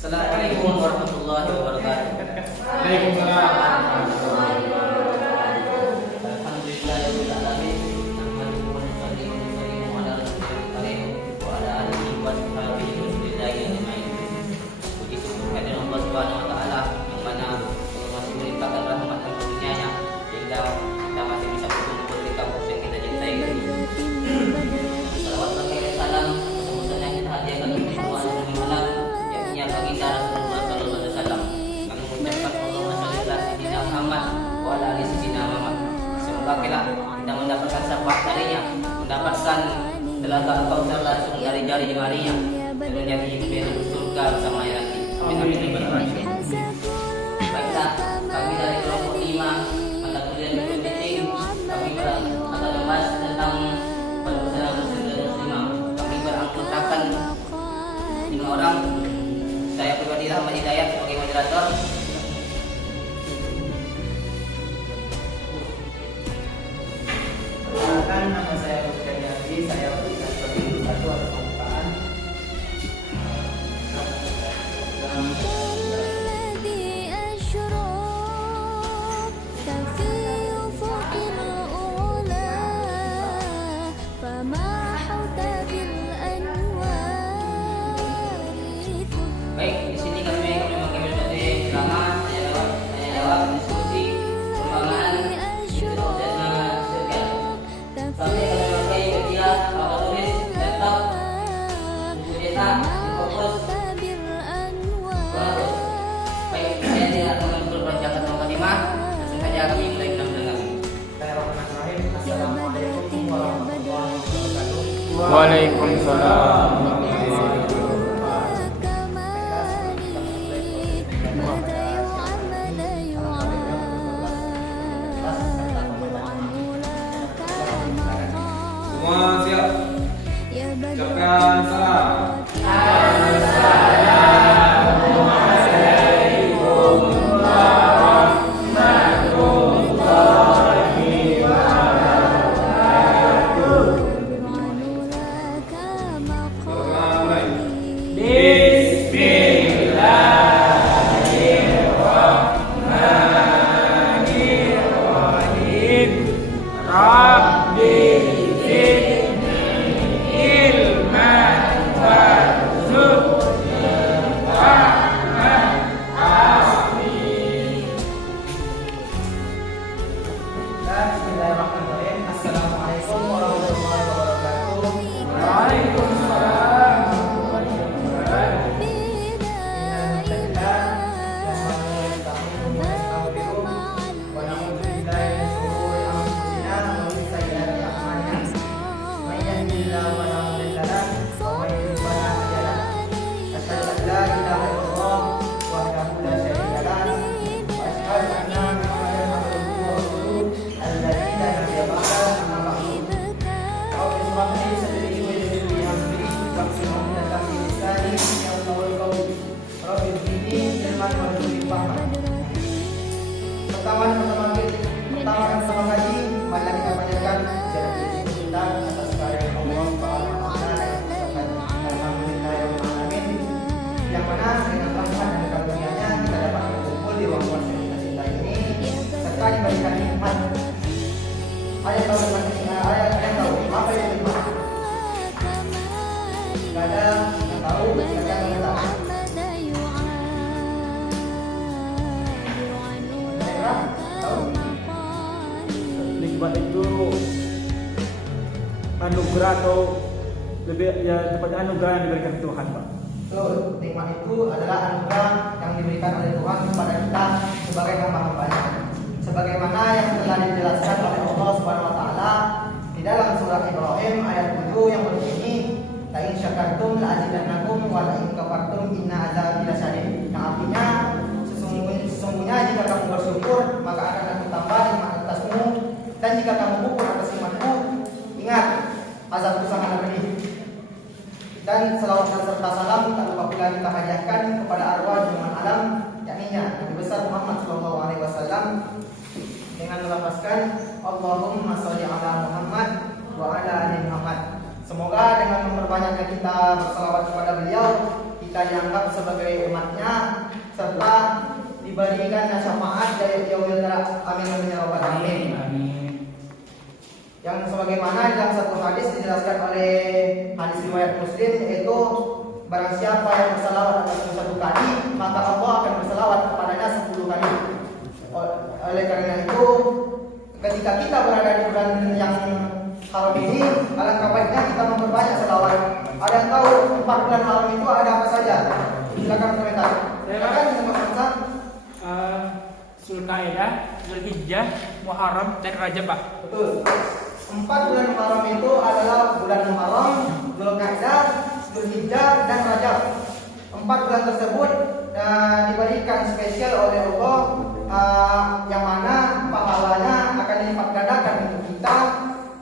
Assalamualaikum warahmatullahi wabarakatuh. Waalaikumsalam. Alhamdulillahirabbil alamin. Nahmaduhu wa nusalli wa nusallimu ala rasulil karim wa ala alihi wa sahbihi wasallam ajmain. Puji syukur kepada Allah Subhanahu wa taala yang mana masih melimpahkan rahmat dan karunia-Nya sehingga kita masih bisa berkumpul di kampus yang kita cintai ini. Salawat dan salam semoga yang kita hadiahkan untuk semua muslimin malam yakni baginda Rasulullah sallallahu alaihi wasallam. Kami mengucapkan Allahumma shalli ala sayyidina Muhammad wa ala ali sayyidina Muhammad. Semoga kelak kita mendapatkan syafaat darinya, mendapatkan telaga Kautsar langsung dari jari jemarinya dan menjadi penduduk surga bersama yang nanti. Amin amin ya rabbal alamin. Baiklah, kami dari kelompok 5 mata kuliah pendidikan kami akan membahas tentang perbedaan muslim dan muslimah. Kami beranggotakan 5 orang. Saya pribadi Rahmat Hidayat sebagai moderator. Perkenalkan, nama saya Bukti Yadi. Saya berikan sebagai satu atau pembukaan. الذي أشرقت في أفق الأولى فمحوت بالأنوار Baik, di sini kami mengambil materi ceramah, tanya jawab, diskusi, pengembangan dan sekian. Kami akan memakai media papan tulis, laptop, buku cetak, fokus. Baik, saya tidak akan memperpanjangkan mukadimah. Langsung saja kami mulai mendengar. Bismillahirrahmanirrahim. Assalamualaikum warahmatullahi wabarakatuh. Waalaikumsalam. Semua siap? Ucapkan salam. Bismillahirrahmanirrahim. Assalamualaikum warahmatullahi wabarakatuh. Pertama kali, marilah kita panjatkan puji kita atas karya Allah Subhanahu wa taala yang mana dengan rahmat dan karunia-Nya kita dapat berkumpul di ruang puasa yang kita cintai ini serta diberikan nikmat. Ada tahu apa itu nikmat? Tidak ada yang tahu, tidak ada yang tahu. Nikmat itu anugerah atau lebih ya tepatnya anugerah yang diberikan Tuhan, Pak. Betul, nikmat itu adalah anugerah yang diberikan oleh Tuhan kepada kita sebagai hamba-hambanya. Sebagaimana yang telah dijelaskan oleh Allah Subhanahu wa taala di dalam surah Ibrahim ayat 7 yang berbunyi, "La in syakartum la azidannakum wa la in kafartum inna azabi lasyadid." Yang artinya sesungguhnya jika kamu bersyukur maka akan aku tambah nikmat atasmu, dan jika kamu kufur atas imanmu, ingat azabku sangat pedih. Dan selawat serta salam tak lupa pula kita hadiahkan kepada arwah junjungan alam, yakninya Nabi besar Muhammad SAW, dengan melafazkan Allahumma sholli ala Muhammad wa ala ali Muhammad. Semoga dengan memperbanyaknya kita bersalawat kepada beliau, kita dianggap sebagai umatnya serta diberikan syafaat dari yaumil qiyamah. Amin ya rabbal alamin. Amin. Yang sebagaimana dalam satu hadis dijelaskan oleh hadis riwayat Muslim, yaitu barang siapa yang bersalawat atas satu kali, maka Allah akan bersalawat kepadanya 10 kali. Oleh karena itu, ketika kita berada di bulan yang haram ini, alangkah baiknya kita memperbanyak selawat. Ada yang tahu 4 bulan haram itu ada apa saja? Silakan komentar. Silakan Mas. Zulkaidah, Zulhijjah, Muharram, dan Rajab, Pak. Betul. 4 bulan haram itu adalah bulan Muharram, Zulkaidah, Zulhijjah, dan Rajab. 4 bulan tersebut diberikan spesial oleh Allah, yang mana pahalanya akan dilipat gandakan untuk kita,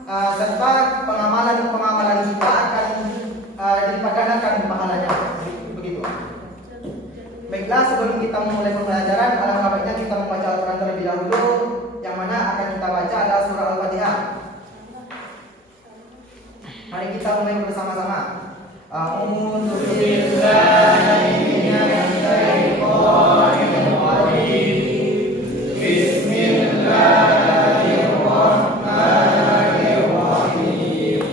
serta pengamalan kita akan dilipat gandakan pahalanya. Begitu. Baiklah, sebelum kita memulai pembelajaran, alangkah baiknya kita membaca Al-Quran terlebih dahulu, yang mana akan kita baca adalah surah Al-Fatihah. Mari kita mulai bersama-sama. A'udzu billahi minasy syaithanir rajim. Bismillahirrahmanirrahim.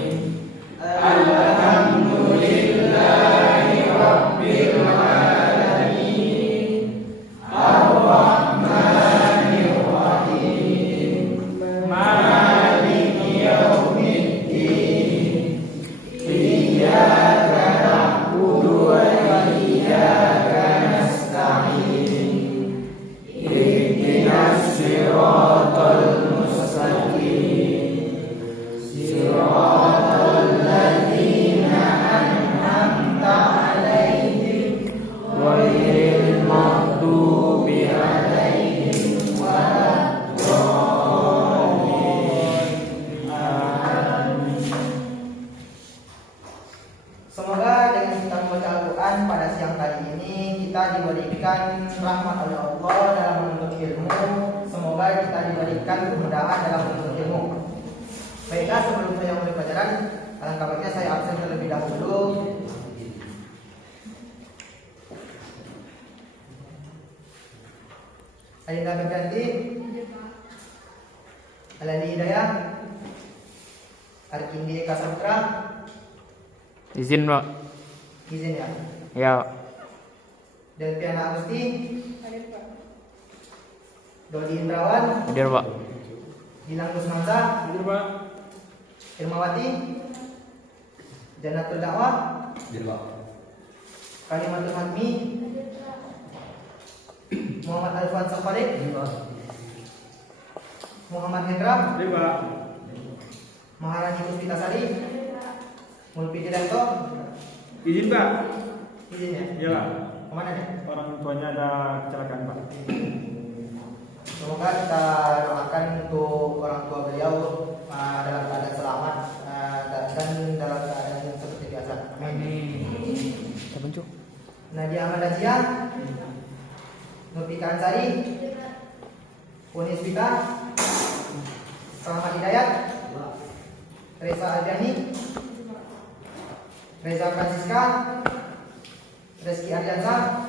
Alhamdulillahi rabbil alamin. Ar-Rahmanir Rahim. Maliki yaumiddin. Iyyaka na'budu wa iyyaka nasta'in. Ihdinas siratal mustaqim. Siratal ladzina an'amta 'alaihim ghairil maghdubi 'alaihim waladdallin. Amin. Semoga dengan kita membaca Al-Quran pada siang kali ini kita diberikan rahmat oleh Allah dalam menuntut ilmu. Semoga kita diberikan kemudahan dalam menuntut ilmu. Baiklah, sebelum saya mulai pelajaran, alangkah baiknya saya absen terlebih dahulu. Adinda berganti. Alani Hidayah, Arkindi Eka Saputra. Izin, Pak. Izin ya. Ya. Delviana Agusti. Dodi Indrawan. Hadir, Pak. Gilang Kusmansa. Hadir, Pak. Irmawati. Janatul Dakwah. Jadi Pak. Kalimatul Hadmi. Muhammad Alfan Safalik. Muhammad Hendra. Hadir, Pak. Maharani Puspitasari. Mulpi Didanto. Izin, Pak. Izin ya. Iya, Pak. Kemana nih? Orang tuanya ada kecelakaan, Pak. Semoga kita doakan untuk orang tua beliau dalam keadaan selamat dan dalam keadaan seperti biasa. Amin. Kita bencu. Nadia Ahmad Azia, Nurtika Ansari, Unis Vita, Rahmat Hidayat, Reza Adjani, Reza Francisca, Reski Ardiansa,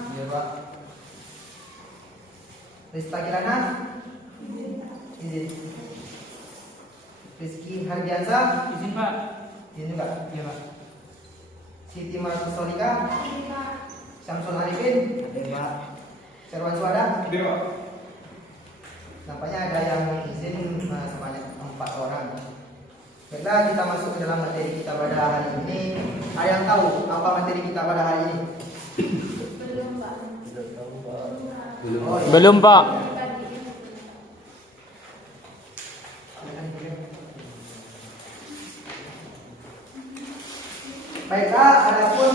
Rista Kirana, izin. Rizky Hardiansa, Izin, Pak. izin juga. Iya, Pak. Siti Marsolika, Syamsul Arifin, Serwan Suada. Hadir, Pak. Nampaknya ada yang izin sebanyak 4 orang. Baiklah, kita masuk ke dalam materi kita pada hari ini. Ada yang tahu apa materi kita pada hari ini? Oh, iya. Belum, Pak. Baiklah, adapun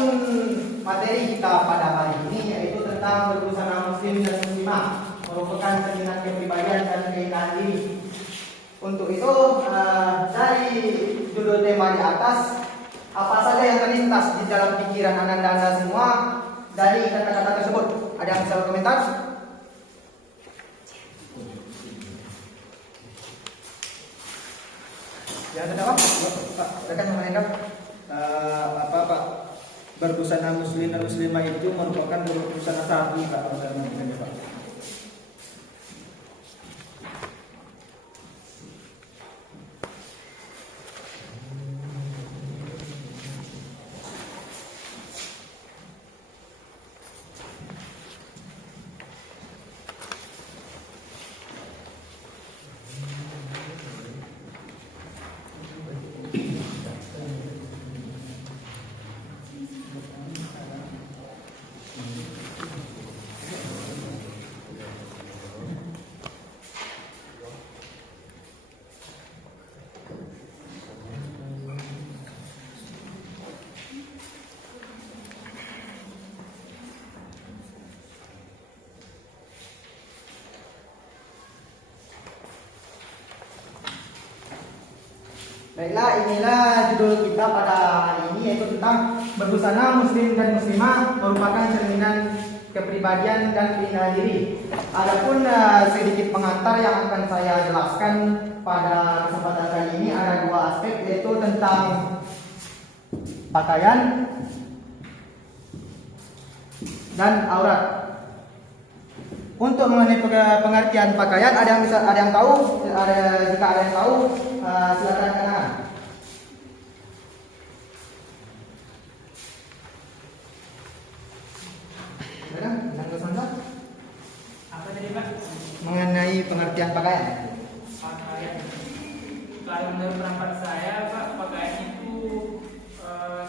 materi kita pada hari ini yaitu tentang berbusana muslim dan muslimah, merupakan cerminan kepribadian dan keindahan diri. Untuk itu, dari judul tema di atas, apa saja yang terlintas di dalam pikiran anda semua dari kata-kata tersebut? Ada yang bisa berkomentar? Yang kedua, Pak, rekan mengenai apa berbusana muslim dan muslimah itu merupakan berbusana syar'i Pak dalam ini Pak. Baiklah, inilah judul kita pada hari ini, yaitu tentang berbusana muslim dan muslimah merupakan cerminan kepribadian dan keindahan diri. Adapun sedikit pengantar yang akan saya jelaskan pada kesempatan kali ini ada dua aspek, yaitu tentang pakaian dan aurat. Untuk mengenai pengertian pakaian, ada yang tahu? Jika ada yang tahu, silakan angkat tangan. Silakan, Apa tadi Pak? mengenai pengertian pakaian. Pakaian. Kalau menurut pendapat saya Pak, pakaian itu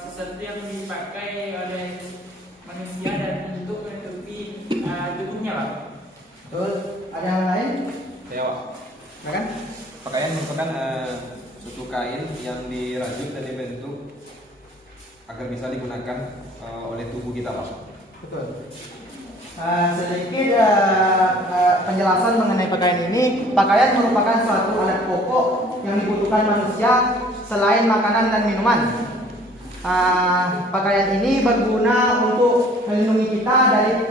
sesuatu yang dipakai oleh manusia dan untuk menutupi tubuhnya Pak. Betul. Ada yang lain? Ya, Pak. Silakan. Pakaian merupakan suatu kain yang dirajut dan dibentuk agar bisa digunakan oleh tubuh kita, Pak. Betul. Sedikit penjelasan mengenai pakaian ini. Pakaian merupakan suatu alat pokok yang dibutuhkan manusia selain makanan dan minuman. Pakaian ini berguna untuk melindungi kita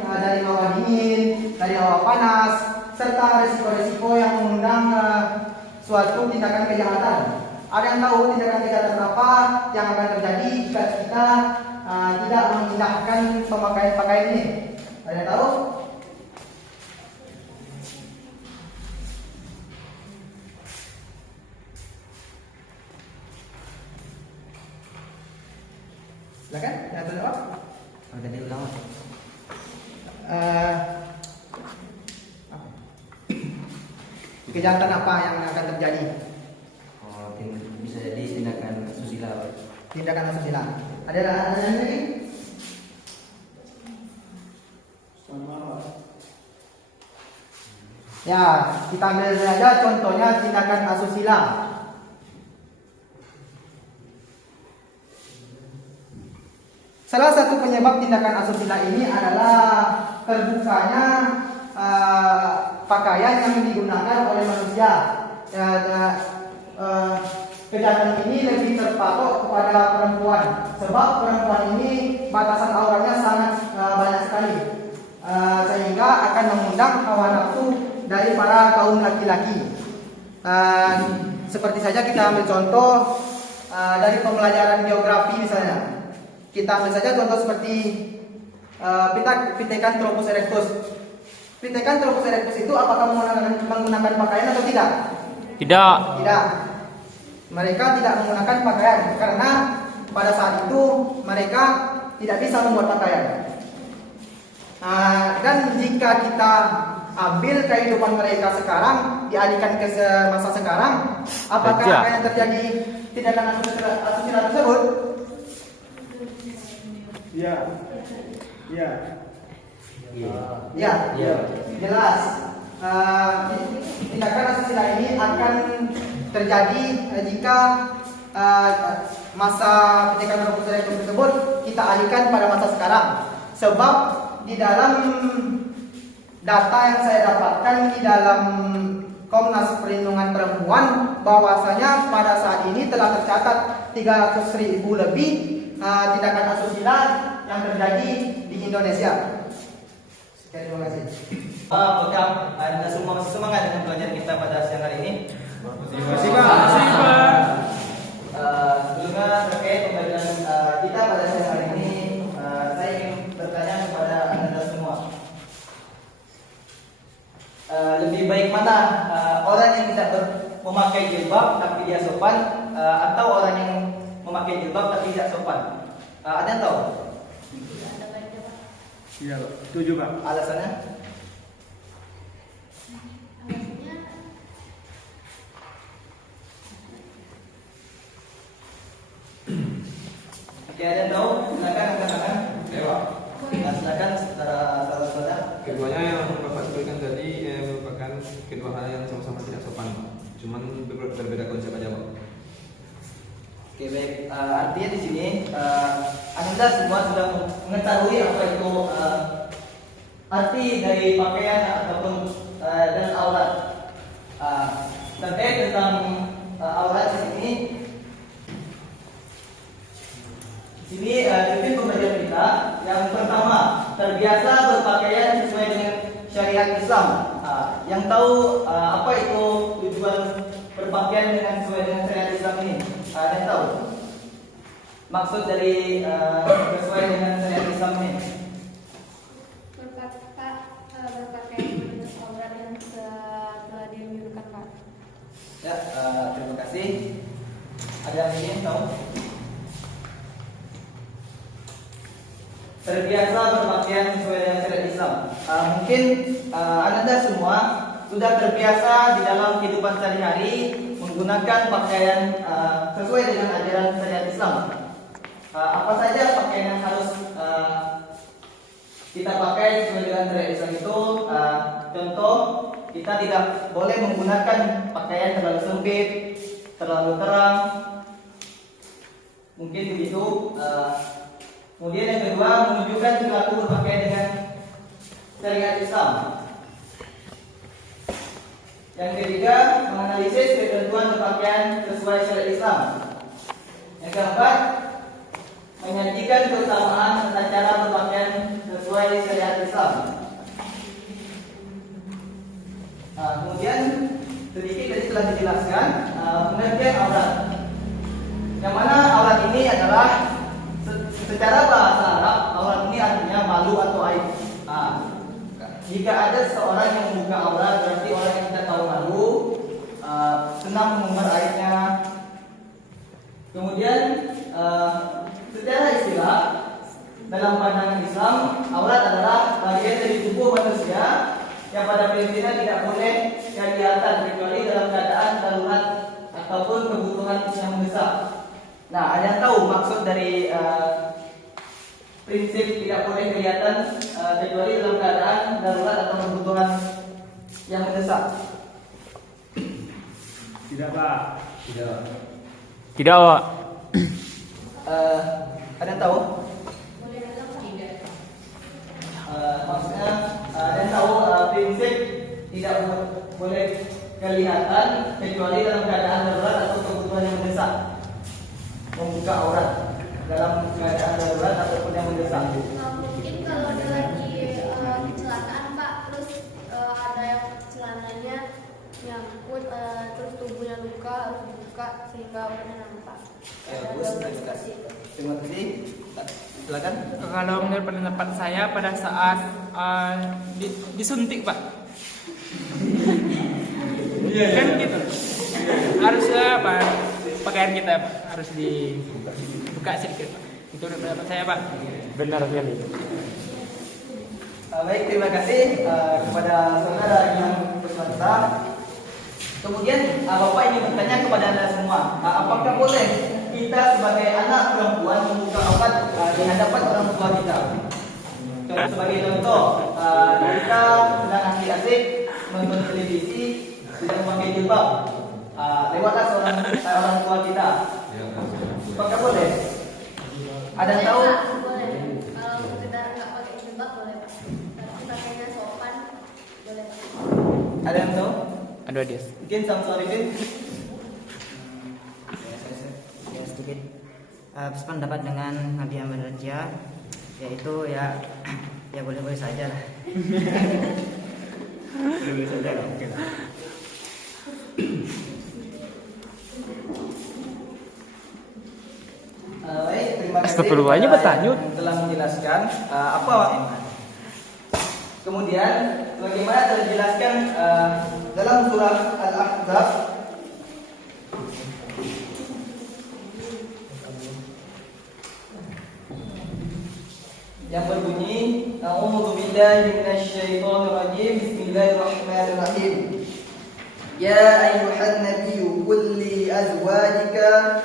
dari hawa dingin, dari hawa panas, serta risiko-risiko yang mengundang suatu tindakan kejahatan. Ada yang tahu tindakan kejahatan apa yang akan terjadi jika kita tidak mengindahkan pemakaian pakaian ini? Ada yang tahu? Silakan, yang terjawab. Tadi ulang. Kejahatan apa yang akan terjadi? Oh, bisa jadi tindakan susila Pak. Tindakan asusila. Ada yang lagi? Ya, kita ambil saja contohnya tindakan asusila. Salah satu penyebab tindakan asusila ini adalah terbukanya pakaian yang digunakan oleh manusia. Kejahatan ini lebih terpatok kepada perempuan, sebab perempuan ini batasan auranya sangat banyak sekali, sehingga akan mengundang hawa nafsu dari para kaum laki-laki. Seperti saja kita ambil contoh dari pembelajaran geografi misalnya. Kita ambil saja contoh seperti Pithecanthropus erectus. Pithecanthropus erectus itu apakah menggunakan pakaian atau tidak? Tidak. Tidak. Mereka tidak menggunakan pakaian karena pada saat itu mereka tidak bisa membuat pakaian. Dan jika kita ambil kehidupan mereka sekarang, dialihkan ke masa sekarang, apakah akan yang terjadi tindakan asusila tersebut? Iya. Iya. Ya, jelas. Tindakan asusila ini akan terjadi jika masa Pithecanthropus erectus tersebut kita alihkan pada masa sekarang. Sebab di dalam data yang saya dapatkan di dalam Komnas Perlindungan Perempuan, bahwasanya pada saat ini telah tercatat 300.000 lebih tindakan asusila yang terjadi di Indonesia. Terima kasih. Apakah Anda semua masih semangat dengan pelajaran kita pada siang hari ini? Terima kasih, Pak. Sebelumnya terkait pembelajaran kita pada siang hari ini, Bagaimana orang yang tidak memakai jilbab tapi dia sopan, atau orang yang memakai jilbab tapi tidak sopan? Ada yang tahu Iya Pak. Setuju Pak. alasannya? Oke, ada yang tahu? Silakan angkat tangan. Silakan saudara-saudara. Keduanya yang Bapak sebutkan tadi merupakan kedua hal yang sama-sama tidak sopan, cuman berbeda konsep aja Pak. Oke, baik. Artinya di sini Anda semua sudah mengetahui apa itu arti dari pakaian ataupun dan aurat. Terkait tentang aurat di sini, pimpin pembelajaran kita yang pertama, terbiasa berpakaian sesuai dengan syariat Islam. Yang tahu apa itu tujuan berpakaian dengan sesuai dengan syariat Islam ini? Ada yang tahu maksud dari sesuai dengan syariat Islam ini? Berpakaian menutup aurat yang telah dianjurkan Pak. Ya, terima kasih. Ada yang ingin tahu? Terbiasa berpakaian sesuai dengan syariat Islam. Mungkin Anda semua sudah terbiasa di dalam kehidupan sehari-hari menggunakan pakaian sesuai dengan ajaran syariat Islam. Apa saja pakaian yang harus kita pakai sesuai dengan syariat Islam itu? Contoh, kita tidak boleh menggunakan pakaian terlalu sempit, terlalu terang. Mungkin begitu. Kemudian yang kedua, menunjukkan perilaku berpakaian dengan syariat Islam. Yang ketiga, menganalisis ketentuan berpakaian sesuai syariat Islam. Yang keempat, menyajikan keutamaan serta cara berpakaian sesuai syariat Islam. Kemudian sedikit tadi telah dijelaskan pengertian aurat. Yang mana aurat ini adalah secara bahasa Arab, aurat ini artinya malu atau aib. Jika ada seseorang yang membuka aurat, berarti orang yang tidak tahu malu, senang mengumbar aibnya. Kemudian secara istilah dalam pandangan Islam, aurat adalah bagian dari tubuh manusia yang pada prinsipnya tidak boleh kelihatan kecuali dalam keadaan darurat ataupun kebutuhan yang mendesak. Nah, ada yang tahu maksud dari prinsip tidak boleh kelihatan kecuali dalam keadaan darurat atau kebutuhan yang mendesak? Tidak Pak. Tidak Pak. Ada yang tahu? Maksudnya ada yang tahu prinsip tidak boleh kelihatan kecuali dalam keadaan darurat atau kebutuhan yang mendesak. Membuka aurat dalam keadaan darurat ataupun yang mendesak. Mungkin kalau ada lagi kecelakaan Pak, terus ada yang celananya nyangkut, terus tubuhnya luka harus dibuka sehingga auratnya nampak. Bagus, terima kasih. Terima kasih. Silakan. Kalau menurut pendapat saya pada saat disuntik Pak, kan gitu harusnya Pak, pakaian kita Pak, harus dibuka sedikit Pak. Itu menurut pendapat saya Pak. Benar sekali. Baik, terima kasih kepada saudara yang bersangkutan. Kemudian Bapak ingin bertanya kepada Anda semua, apakah boleh kita sebagai anak perempuan membuka aurat di hadapan orang tua kita? Sebagai contoh, kita sedang asik-asik menonton televisi, tidak memakai jilbab, lewatlah orang tua kita. Apakah boleh? Ada yang tahu? Boleh. Kalau sekedar nggak pakai jilbab boleh Pak. Tapi pakainya sopan boleh Pak. Ada yang tahu? Aduh Adias. Mungkin Samsul Arifin. Ya sedikit sependapat dengan Nabi Ahmad Raja, yaitu ya boleh-boleh saja lah. Boleh saja lah. Oke. Baik, terima kasih Astagfirullahaladzim, kepada bertanya. yang telah menjelaskan apa Kemudian bagaimana telah dijelaskan dalam surah Al-Ahzab yang berbunyi A'udzu billahi minasyaitonir rajim. Bismillahirrahmanirrahim. Ya ayyuhan nabiyyu qul li azwajika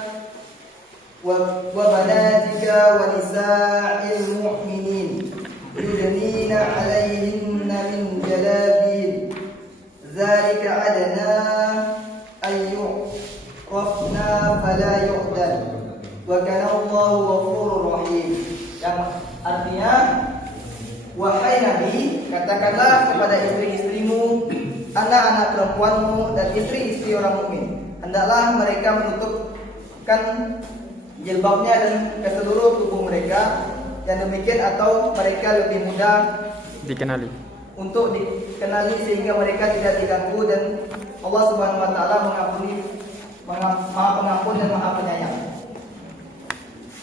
wa banatika wa nisa'il mu'minin yudnina 'alayhinna min jalabihin dzalika adna ay yu'rafna fala yu'dan wa kana Allahu ghafurur rahim. Yang artinya, wahai Nabi, katakanlah kepada istri-istrimu, anak-anak perempuanmu dan istri-istri orang mukmin, hendaklah mereka menutupkan jilbabnya dan ke seluruh tubuh mereka, dan demikian atau mereka lebih mudah Dikenali. untuk dikenali sehingga mereka tidak diganggu, dan Allah Subhanahu wa taala mengampuni, Maha Pengampun dan Maha Penyayang.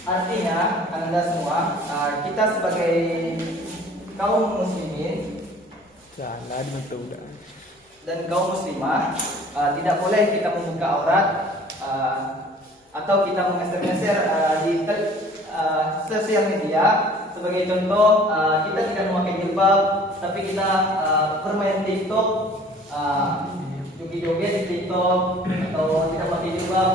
Artinya, Anda semua, kita sebagai kaum muslimin Jalan udah. dan kaum muslimah tidak boleh kita membuka aurat atau kita menggeser-geser di sosial media. Sebagai contoh, kita tidak memakai jilbab, tapi kita bermain TikTok, joget-joget di TikTok, atau tidak pakai jilbab.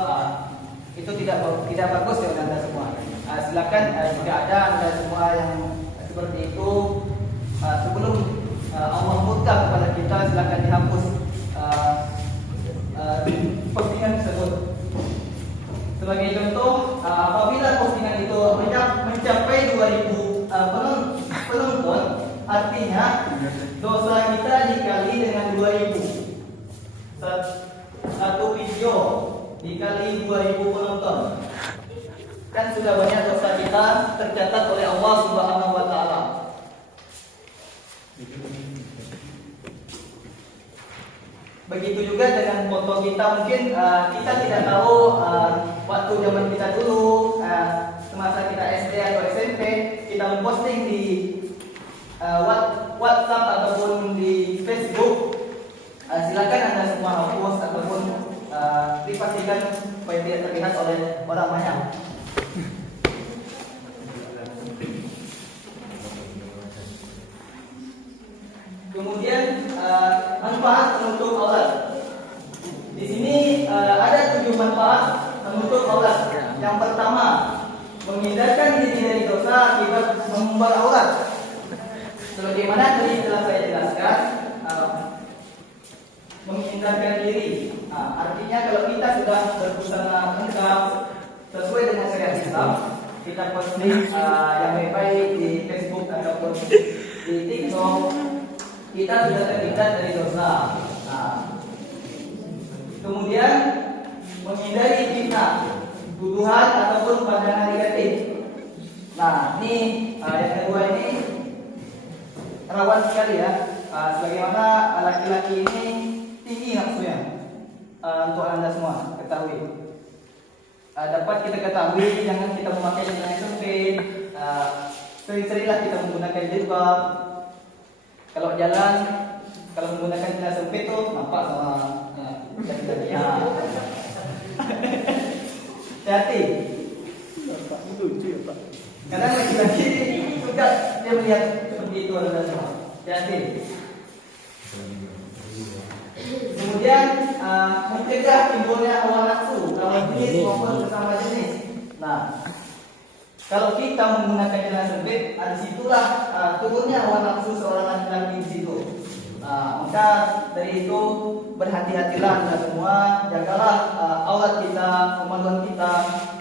Itu tidak bagus ya Anda semua. Silakan jika ada Anda semua yang seperti itu, sebelum Allah murka kepada kita, silakan dihapus postingan tersebut. Sebagai contoh, apabila postingan itu mencapai 2000 penonton, artinya dosa kita dikali dengan 2000. Satu video dikali 2000 penonton, kan sudah banyak dosa kita tercatat oleh Allah Subhanahu wa taala. Begitu juga dengan foto kita, mungkin kita tidak tahu waktu zaman kita dulu, semasa kita SD atau SMP, kita memposting di WhatsApp ataupun di Facebook. Silakan Anda semua hapus ataupun dipastikan supaya tidak terlihat oleh orang banyak. Kemudian manfaat menutup aurat. Di sini ada 7 manfaat menutup aurat. Yang pertama, menghindarkan diri dari dosa akibat mengumbar aurat. Sebagaimana tadi telah saya jelaskan, menghindarkan diri. Artinya kalau kita sudah berbusana lengkap sesuai dengan syariat Islam, kita posting yang baik-baik di Facebook ataupun di TikTok, kita sudah terhindar dari dosa. Kemudian menghindari fitnah, tuduhan ataupun pandangan negatif. Nah, ini yang kedua ini rawan sekali ya. Sebagaimana laki-laki ini tinggi nafsunya, untuk Anda semua ketahui. Dapat kita ketahui, jangan kita memakai celana yang sempit. Sering-seringlah kita menggunakan jilbab. Kalau jalan, kalau menggunakan celana sempit tuh nampak sama kaki-kakinya. Hati-hati. Karena laki-laki suka dia melihat seperti itu Anda semua. Hati-hati. Kemudian mencegah timbulnya hawa nafsu lawan jenis maupun sesama jenis. Nah, kalau kita menggunakan celana sempit, disitulah turunnya hawa nafsu seorang laki-laki di situ. Maka dari itu berhati-hatilah Anda semua, jagalah aurat kita, kemaluan kita,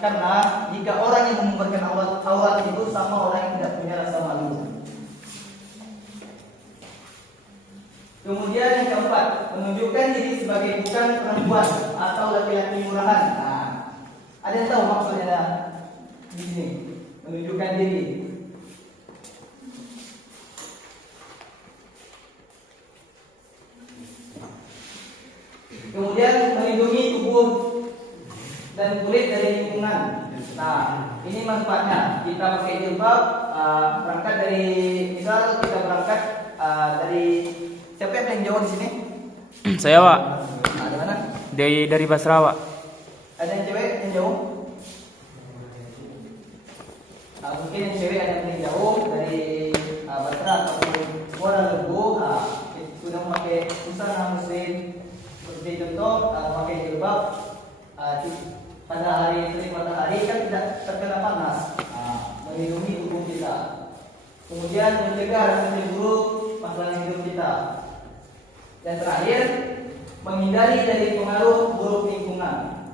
karena jika orang yang mengumbarkan aurat itu sama orang yang tidak punya rasa malu. Kemudian yang keempat, menunjukkan diri sebagai bukan perempuan atau laki-laki murahan. Ada yang tahu maksudnya di sini? Menunjukkan diri. Kemudian melindungi tubuh dan kulit dari lingkungan. Nah, ini manfaatnya. Kita pakai jilbab, berangkat dari, misal kita berangkat jauh di sini? Saya Pak Ada mana? dari Basra Pak. Ada yang cewek yang jauh? Mungkin yang cewek ada yang jauh dari Basra ataupun Kuala Lumpur. Sudah memakai busana muslim. Seperti contoh memakai jilbab. Pada hari terik matahari kan tidak terkena panas, melindungi tubuh kita. Kemudian mencegah rasa buruk masalah hidup kita. Dan terakhir, menghindari dari pengaruh buruk lingkungan.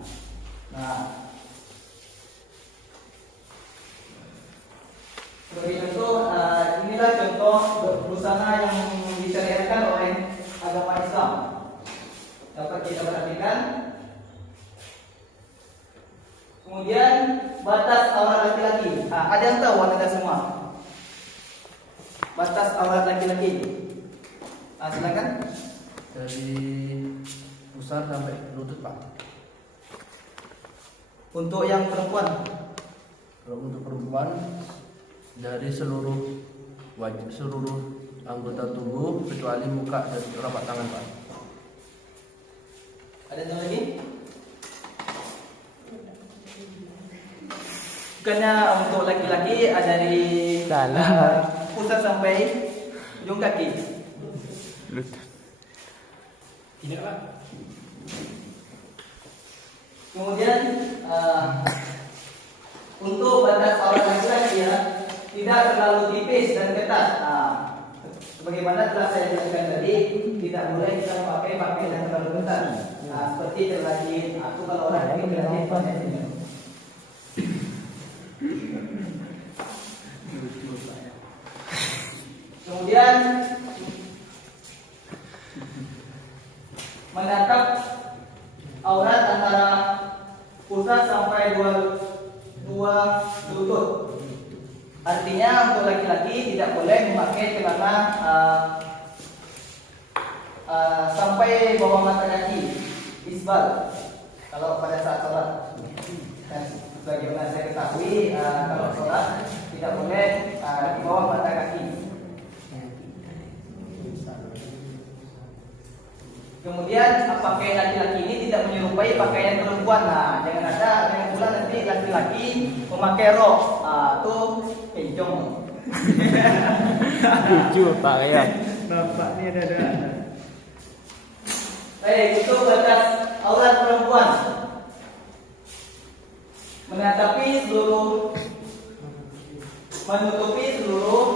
Nah, sebagai contoh, inilah contoh busana yang disyariatkan oleh agama Islam. Dapat kita perhatikan. Kemudian batas aurat laki-laki. Ada yang tahu wanita semua? Batas aurat laki-laki. Silakan. Dari pusar sampai lutut Pak. Untuk yang perempuan, Kalau untuk perempuan dari seluruh wajah, seluruh anggota tubuh kecuali muka dan telapak tangan Pak. ada yang lagi? Bukannya untuk laki-laki ada dari pusat sampai ujung kaki. Tidak Pak. Kemudian untuk batas aurat laki-laki ya, tidak terlalu tipis dan ketat. Sebagaimana telah saya jelaskan tadi, tidak boleh kita memakai pakaian yang terlalu ketat. Seperti terlajin. Aku kalau orang yang terlajin, kemudian menatap aurat antara pusat sampai dua lutut. Artinya untuk laki-laki tidak boleh memakai celana sampai bawah mata kaki, isbal. Kalau pada saat sholat, dan sebagaimana saya ketahui, kalau sholat tidak boleh di bawah mata kaki. Kemudian pakaian laki-laki ini tidak menyerupai pakaian perempuan. Jangan pula nanti laki-laki memakai rok, itu kencong. Lucu Pak ya. Bapak ini ada. Baik, itu batas aurat perempuan. Menutupi seluruh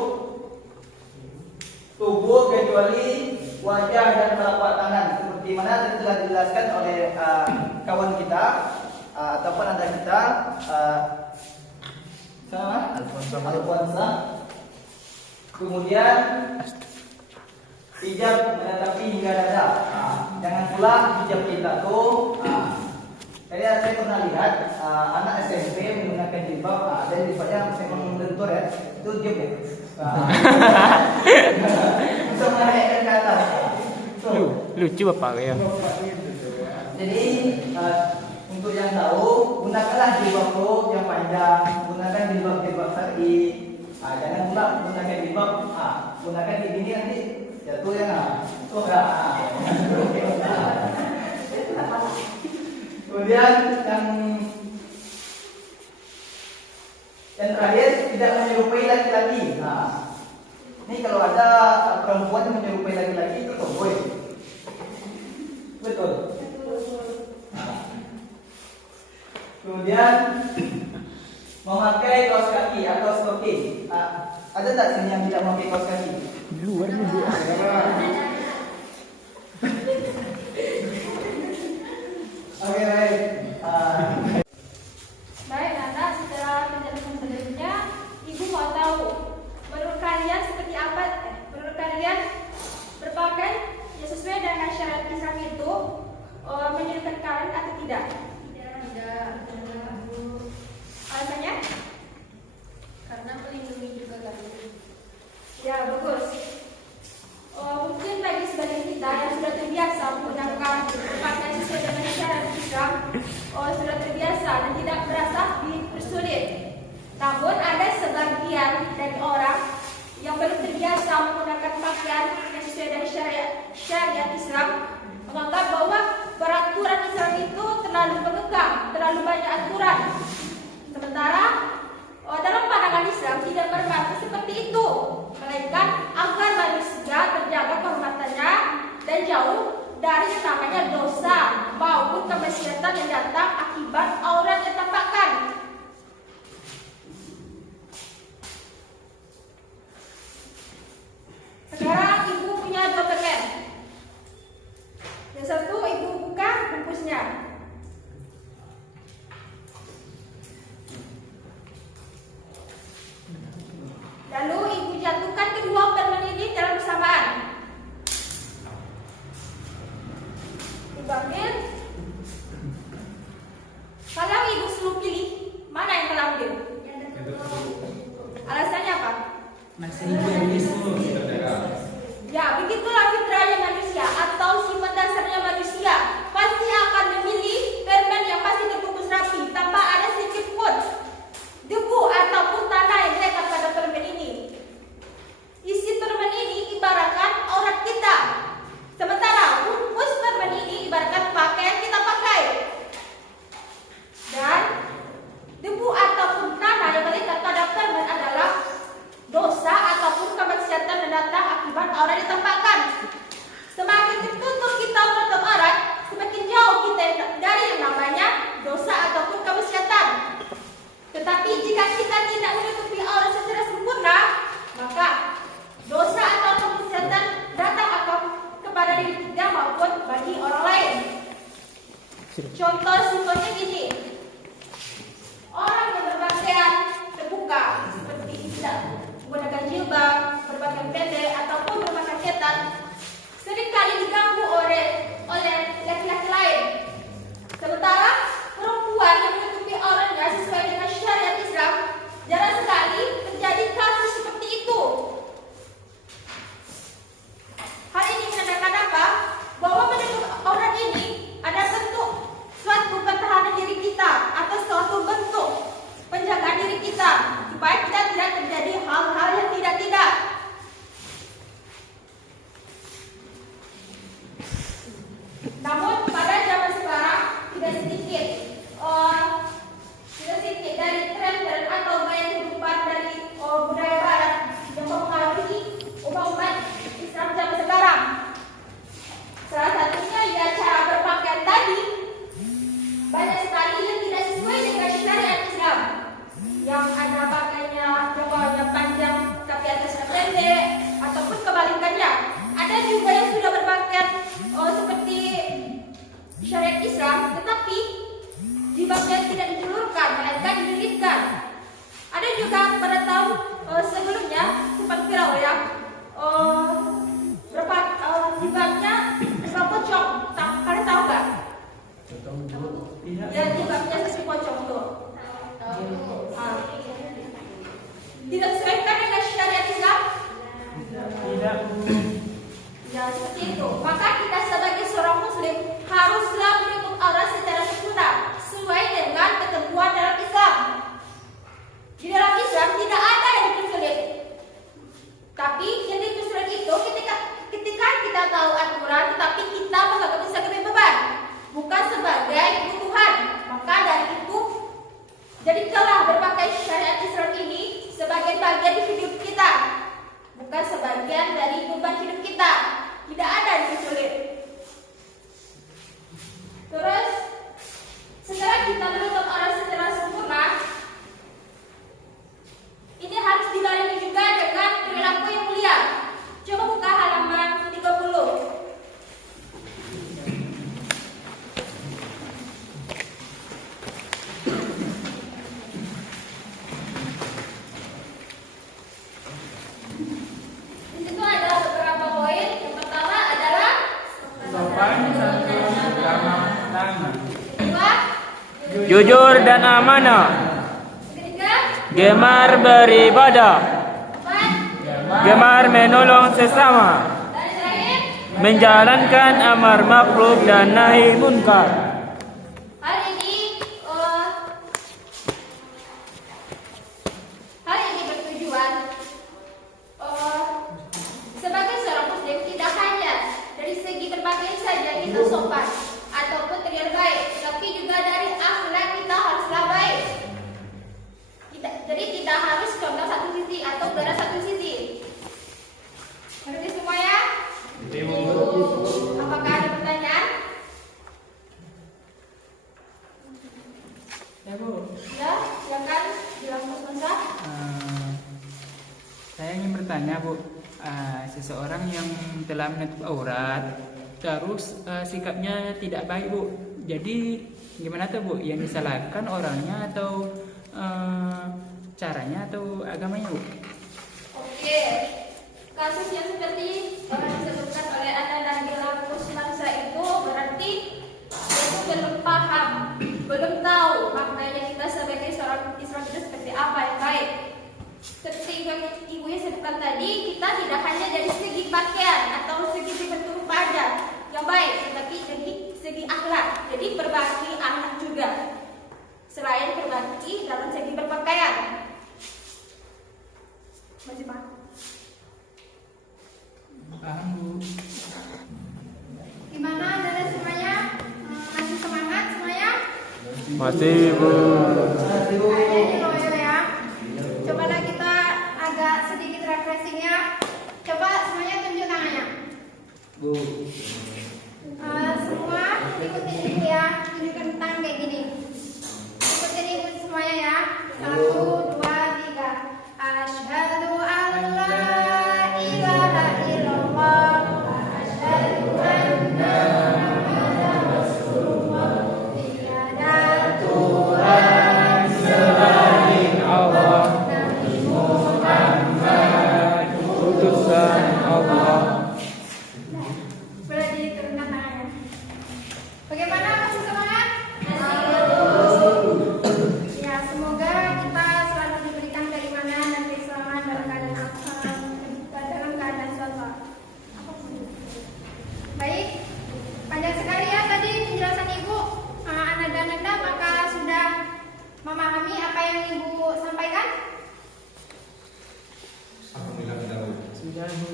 tubuh kecuali wajah dan telapak tangan, seperti mana telah dijelaskan oleh kawan kita ataupun anda kita Alfonsa. Kemudian hijab menetapi hingga dada. Jangan pula hijab kita tuh. Saya pernah lihat anak SMP menggunakan jilbab, dan jilbabnya memang lentur ya. Itu jilbab ya. Bisa menaikkan ke atas. Lucu Pak ya. Jadi untuk yang tahu, gunakanlah jilbab yang panjang, gunakan jilbab syar'i. Jangan pula gunakan jilbab, gunakan di sini nanti jatuh ya. Kemudian yang terakhir, tidak menyerupai laki-laki. Ini kalau ada perempuan yang menyerupai laki-laki itu tomboy. Betul. Kemudian memakai kaos kaki atau stocking. Ada tak sini yang tidak memakai kaos kaki? Luar nih. Oke, baik. Baik, Nana, setelah penjelasan sebelumnya, Ibu mau tahu menurut kalian seperti apa? Menurut kalian berpakaian yang sesuai dengan syariat Islam itu menyulitkan kalian atau tidak? Tidak. Alasannya? Karena melindungi juga kalian. Ya, bagus. Mungkin bagi sebagian kita yang sudah terbiasa menggunakan pakaian sesuai dengan syariat Islam, sudah terbiasa dan tidak merasa dipersulit. Namun ada sebagian dari orang yang belum terbiasa menggunakan pakaian yang sesuai dengan syariat Islam menganggap bahwa peraturan Islam itu terlalu mengekang, terlalu banyak aturan. Sementara dalam pandangan Islam tidak bermaksud seperti itu, melainkan agar manusia terjaga kehormatannya dan jauh dari yang namanya dosa maupun kemaksiatan yang datang akibat aurat yang tampakkan. Sekarang ibu punya 2 paket. Yang satu ibu buka bungkusnya. Lalu ibu jatuhkan kedua permen ini dalam bersamaan. Ibu ambil. Kalau ibu suruh pilih, mana yang telah ambil? Alasannya apa? Ya, begitulah fitrahnya manusia atau sifat dasarnya manusia. Pasti akan memilih permen yang masih terbungkus rapi tanpa ada sedikit pun debu ataupun tanah yang melekat pada permen ini. Isi permen ini ibaratkan aurat kita. Sementara bungkus permen ini ibaratkan pakaian kita pakai. Dan debu ataupun tanah yang melekat pada permen adalah dosa ataupun kemaksiatan yang datang akibat aurat ditampakkan. Semakin tertutup kita menutup aurat, semakin jauh kita dari yang namanya dosa ataupun kemaksiatan. Tetapi jika kita tidak menutupi aurat secara sempurna, maka dosa atau kemaksiatan datang kepada diri kita maupun bagi orang lain. Contoh simpelnya gini. Orang yang berpakaian terbuka seperti tidak menggunakan jilbab, berpakaian pendek ataupun berpakaian ketat seringkali diganggu oleh laki-laki lain. Sementara perempuan yang menutupi auratnya sesuai dengan syariat Islam jarang sekali terjadi kasus seperti itu. Hal ini menandakan apa? Bahwa menutup aurat ini ada bentuk suatu pertahanan diri kita atau suatu bentuk penjagaan diri kita supaya kita tidak terjadi hal-hal yang tidak-tidak. Namun pada zaman sekarang tidak sedikit dari tren atau gaya kehidupan dari budaya barat yang mempengaruhi umat Islam zaman sekarang. Salah satunya ya cara berpakaian tadi. Banyak sekali yang tidak sesuai dengan syariat Islam. Yang ada pakainya bawahnya panjang tapi atasnya pendek ataupun kebalikannya. Ada juga yang sudah berpakaian seperti syariat Islam tetapi jilbabnya tidak dijulurkan melainkan dililitkan. Ada juga pada tahun sebelumnya sempat viral ya jilbabnya pocong. Kalian tahu nggak? Ya jilbabnya seperti pocong tuh. Tidak sesuaikan dengan syariat Islam? Tidak. Ya seperti itu. Maka kita sebagai seorang muslim haruslah menutup aurat secara sempurna sesuai dengan ketentuan dalam Islam. Di dalam Islam tidak ada yang dipersulit. Tapi yang dipersulit itu ketika kita tahu aturan tetapi kita menganggap sebagai beban, bukan sebagai kebutuhan. Maka dari itu jadikanlah berbagai syariat Islam ini sebagai bagian di hidup kita, bukan sebagian dari beban hidup kita. Tidak ada yang sulit. Terus setelah kita menutup aurat secara sempurna, ini harus dibarengi juga dengan perilaku yang mulia. Coba buka halaman 30. Di situ ada beberapa poin. Yang pertama adalah Sopan santun ramah tamah. kedua, Jujur dan amanah. ketiga, Gemar beribadah. empat, Gemar menolong sesama. dan terakhir. Menjalankan amar makruf dan nahi munkar. Hal ini bertujuan sebagai seorang muslim tidak hanya dari orang yang telah menutup aurat terus sikapnya tidak baik, Bu. Jadi gimana tuh, Bu? Yang disalahkan orangnya atau caranya atau agamanya, Bu? Oke, kasus yang seperti orang disebutkan oleh Ana dan Gilakus Mansa itu berarti dia itu belum paham, belum tahu maknanya kita sebagai seorang Islam itu seperti apa yang baik. Seperti ibunya sebutkan tadi, kita tidak hanya dari segi pakaian atau segi bentuk badan yang baik, tetapi dari segi akhlak. Jadi berbagi akhlak juga, selain berbagi dalam segi berpakaian. Masih paham? Paham, Bu. Gimana dari semuanya? Masih semangat semuanya? Masih, Bu. Kayaknya loyo ya. Cobalah kita agak sedikit refreshingnya. Coba semuanya tunjuk tangannya. Bu. Semua ikutin ibu ya. Tunjukkan tangan kayak gini. Ikutin ibu semuanya ya. 1, 2, 3. Asyhadu an la ilaha illallah wa asyhadu anna Muhammadar Rasulullah. Tiada Tuhan selain Allah, Nabi Muhammad Utusan Allah. boleh diturunkan tangannya. Bagaimana, masih semangat? Ya, semoga kita selalu diberikan keimanan dan keislaman dalam keadaan sholat. Baik, panjang sekali ya tadi penjelasan Ibu. Anak dan Anda apakah sudah memahami apa yang Ibu sampaikan? Alhamdulillah sudah, Bu. Sudah, Bu.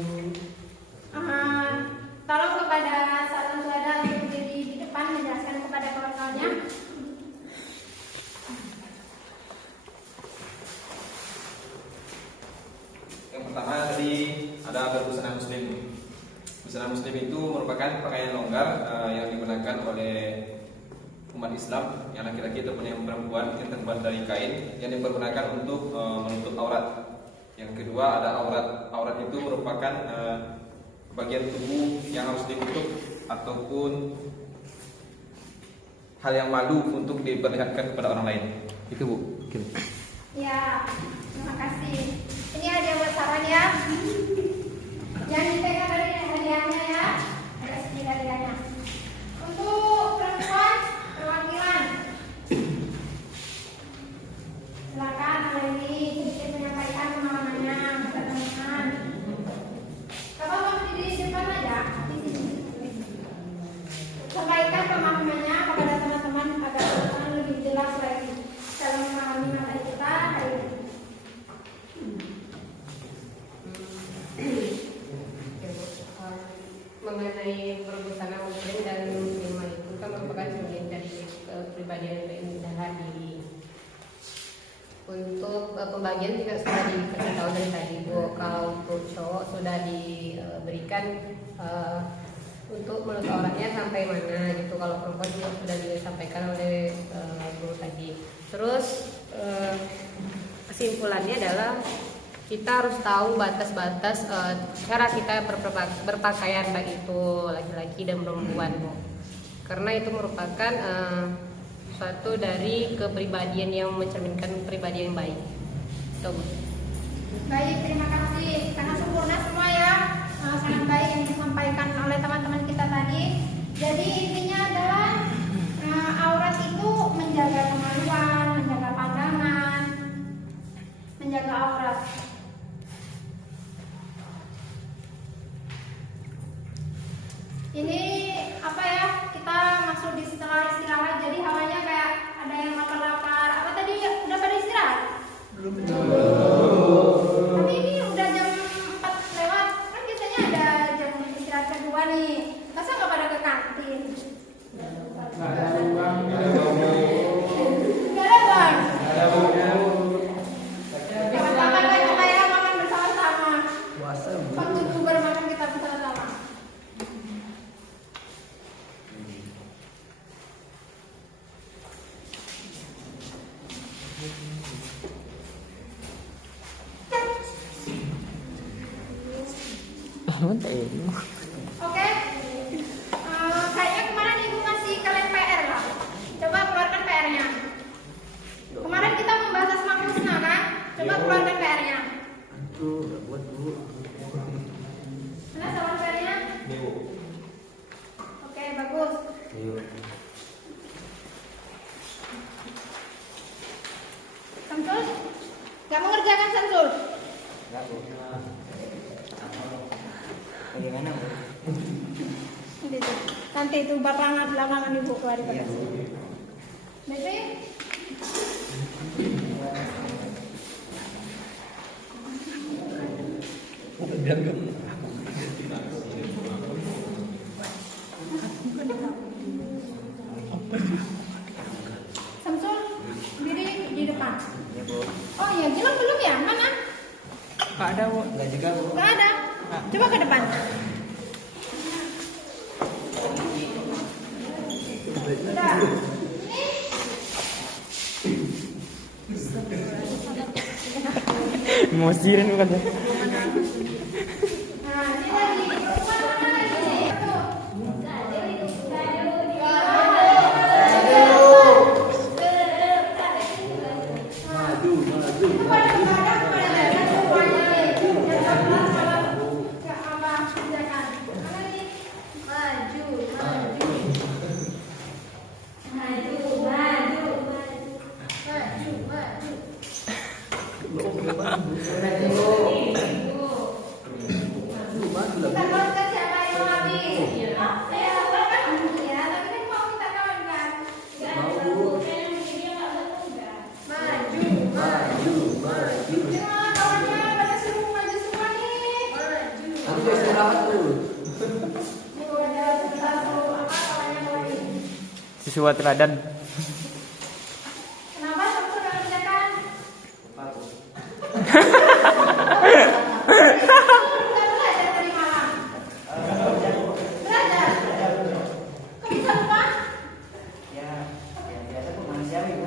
Tolong kepada salam saudara untuk berdiri di depan menjelaskan kepada kawan-kawannya. Yang pertama tadi ada berbusana muslim. Busana muslim itu merupakan pakaian longgar yang digunakan oleh umat Islam yang laki-laki ataupun yang perempuan yang terbuat dari kain yang dipergunakan untuk menutup aurat. Yang kedua ada aurat. Aurat itu merupakan bagian tubuh yang harus ditutup ataupun hal yang malu untuk diperlihatkan kepada orang lain. Itu, Bu. Mungkin. Ya, terima kasih. Ini ada buat saran ya. Yang dipegang dari hadiahnya ya. Ada sedikit hadiahnya. Untuk perempuan perwakilan. Silakan Leni sedikit menyampaikan pengalamannya kepada teman-teman. Bapak mau berdiri di depan aja. Di sini. Sampaikan pemahamannya kepada teman-teman agar teman-teman lebih jelas lagi dalam memahami materi kita hari ini. Mengenai perbusana muslim dan muslimah itu kan merupakan cermin dari kepribadian keindahan diri. Untuk pembagian juga sudah dikasih tahu dari tadi, Bu. Kalau untuk cowok sudah diberikan untuk menutup auratnya sampai mana gitu. Kalau perempuan juga sudah disampaikan oleh guru tadi. Terus kesimpulannya adalah kita harus tahu batas-batas cara kita berpakaian, baik itu laki-laki dan perempuan, Bu. Karena itu merupakan suatu dari kepribadian yang mencerminkan pribadi yang baik. Itu, Bu. Baik, terima kasih. Karena sempurna semua ya. Sangat baik yang disampaikan oleh teman-teman kita tadi. Jadi intinya adalah aurat itu menjaga kemaluan, menjaga pandangan, menjaga aurat. Ini apa ya? Kita masuk di setelah istirahat. Jadi hawanya kayak ada yang lapar-lapar. Apa tadi? Udah pada istirahat? Belum. Tapi ini udah jam 4 lewat. Kan biasanya ada jam istirahat kedua nih. Masa nggak pada ke kantin? Nggak ada uang. Nggak ada uang. Kapan-kapan kita ya makan bersama-sama. Puasa, Bu. Waktu bubar makan kita bersama-sama. Oke. Kayaknya kemarin ibu ngasih kalian PR lah. Coba keluarkan PR-nya. Kemarin kita membahas asmaul husna kan? Coba keluarkan PR-nya. Mana sama PR-nya? Oke, bagus. Samsul? Gak mengerjakan Samsul? Bagaimana, Bu? Nanti itu belakangan ibu keluar di kertas. Betul? Samsul, diri di depan. Ya, Bu. Oh iya, Gilang belum ya? Mana? Nggak ada, Bu. Enggak juga, Bu. Gak ada. Coba ke depan. Udah. Emosiin bukan ya? Nah, ini lagi. Mana lagi? Siswa teladan. Kenapa Samsul gak kerjakan? Udah belajar tadi malam. Belajar. Kok bisa lupa? Ya biasa, Bu, manusiawi, Bu.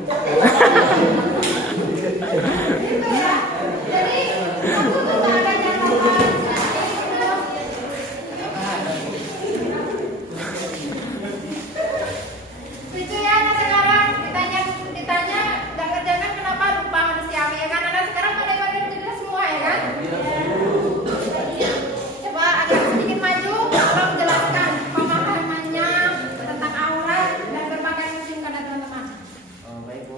Gitu ya. Jadi aku tuh gak ada catatan. Lucu ya anak sekarang ditanya gak kerjakan kenapa lupa manusiawi ya kan? Anak sekarang ada yang kerja semua ya kan? Coba agak sedikit maju, tolong jelaskan pemahamannya tentang aurat dan berpakaian muslim kepada teman-teman. Oh, baik, Bu.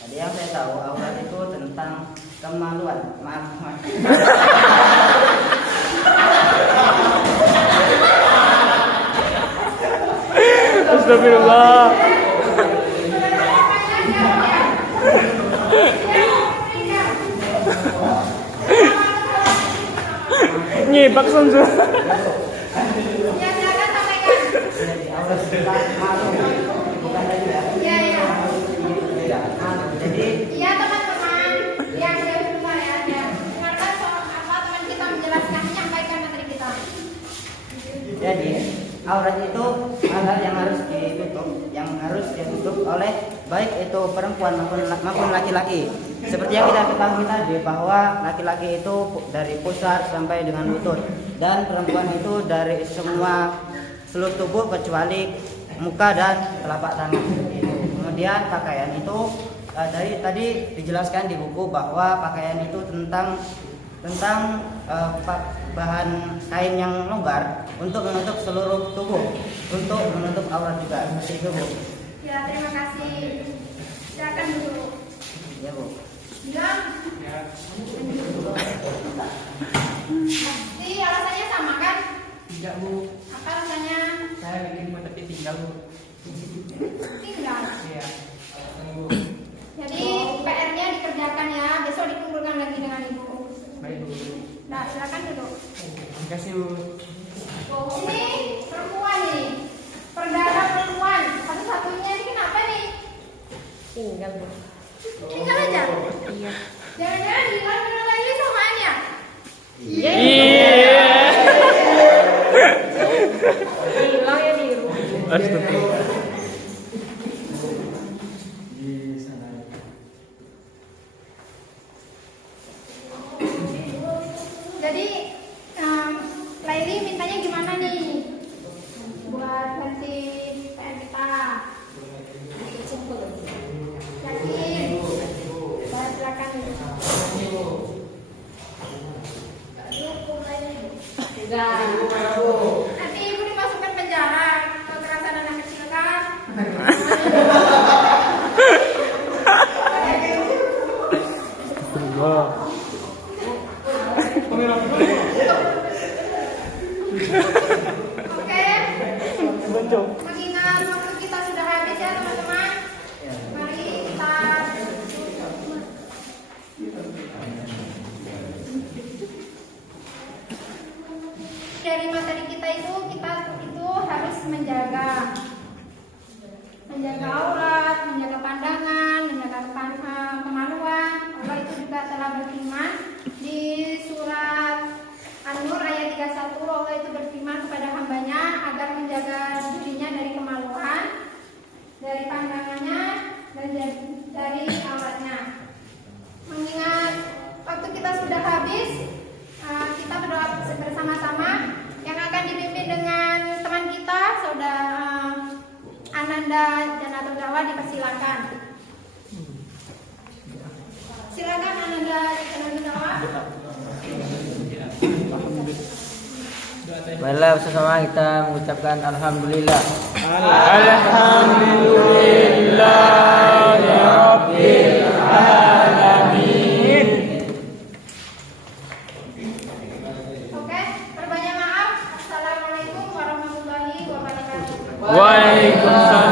Tadi yang saya tahu aurat itu tentang kemaluan. Maaf. Astagfirullah. Nyibak Samsul. Ya silakan sampaikan. Jadi aurat itu malu, bukan tadi ya. Iya iya. Jadi Iya teman-teman yang jauh semua ya. Dengarkan soal apa teman kita menjelaskan menyampaikan materi kita. Jadi aurat itu hal-hal yang harus ditutup oleh baik itu perempuan maupun laki-laki. Seperti yang kita ketahui tadi bahwa laki-laki itu dari pusar sampai dengan lutut dan perempuan itu dari seluruh tubuh kecuali muka dan telapak tangan. Kemudian pakaian itu dari tadi dijelaskan di buku bahwa pakaian itu tentang bahan kain yang longgar untuk menutup seluruh tubuh, untuk menutup aurat juga. Seperti itu, Bu. Ya terima kasih. Silakan dulu. Ya, Bu. Bilang. Pasti alasannya sama kan? Tidak, Bu. Apa alasannya? Saya bikin buat tapi tinggal, Bu. Tinggal. Iya. Jadi PR-nya dikerjakan ya. Besok dikumpulkan lagi dengan ibu. Baik, Bu. Nah silakan dulu. Terima kasih, Bu. Ini perempuan nih. Perdana perempuan. Satu-satunya ini kenapa nih? Tinggal, Bu. Tinggal aja. Iya. Jangan-jangan di luar ini samaan ya? Iya. Hilang ya di rumah. Astagfirullah. Jadi Laili gimana nih? Buat ganti PR kita. Yakin? Baik, silakan. Tidak. Nanti ibu dimasukkan penjara. Kekerasan anak kecil kan? Oke. Mengingat waktu kita sudah habis ya teman-teman. Mari kita dari materi kita itu harus menjaga aurat, menjaga pandangan, menjaga kemaluan. Allah itu juga telah berfirman di surat An-Nur ayat 31, Allah itu berfirman kepada hambanya agar menjaga dirinya dari kemaluan, dari pandangannya, dan dari auratnya. Mengingat waktu kita sudah habis, kita berdoa bersama-sama yang akan dipimpin dengan teman kita, saudara Ananda Janatul Dakwah, dipersilakan. Silakan Ananda Janatul Dakwah. Marilah bersama kita mengucapkan alhamdulillah. Alhamdulillahirabbil alamin. Oke, perbanyak maaf. Assalamualaikum warahmatullahi wabarakatuh. Waalaikumsalam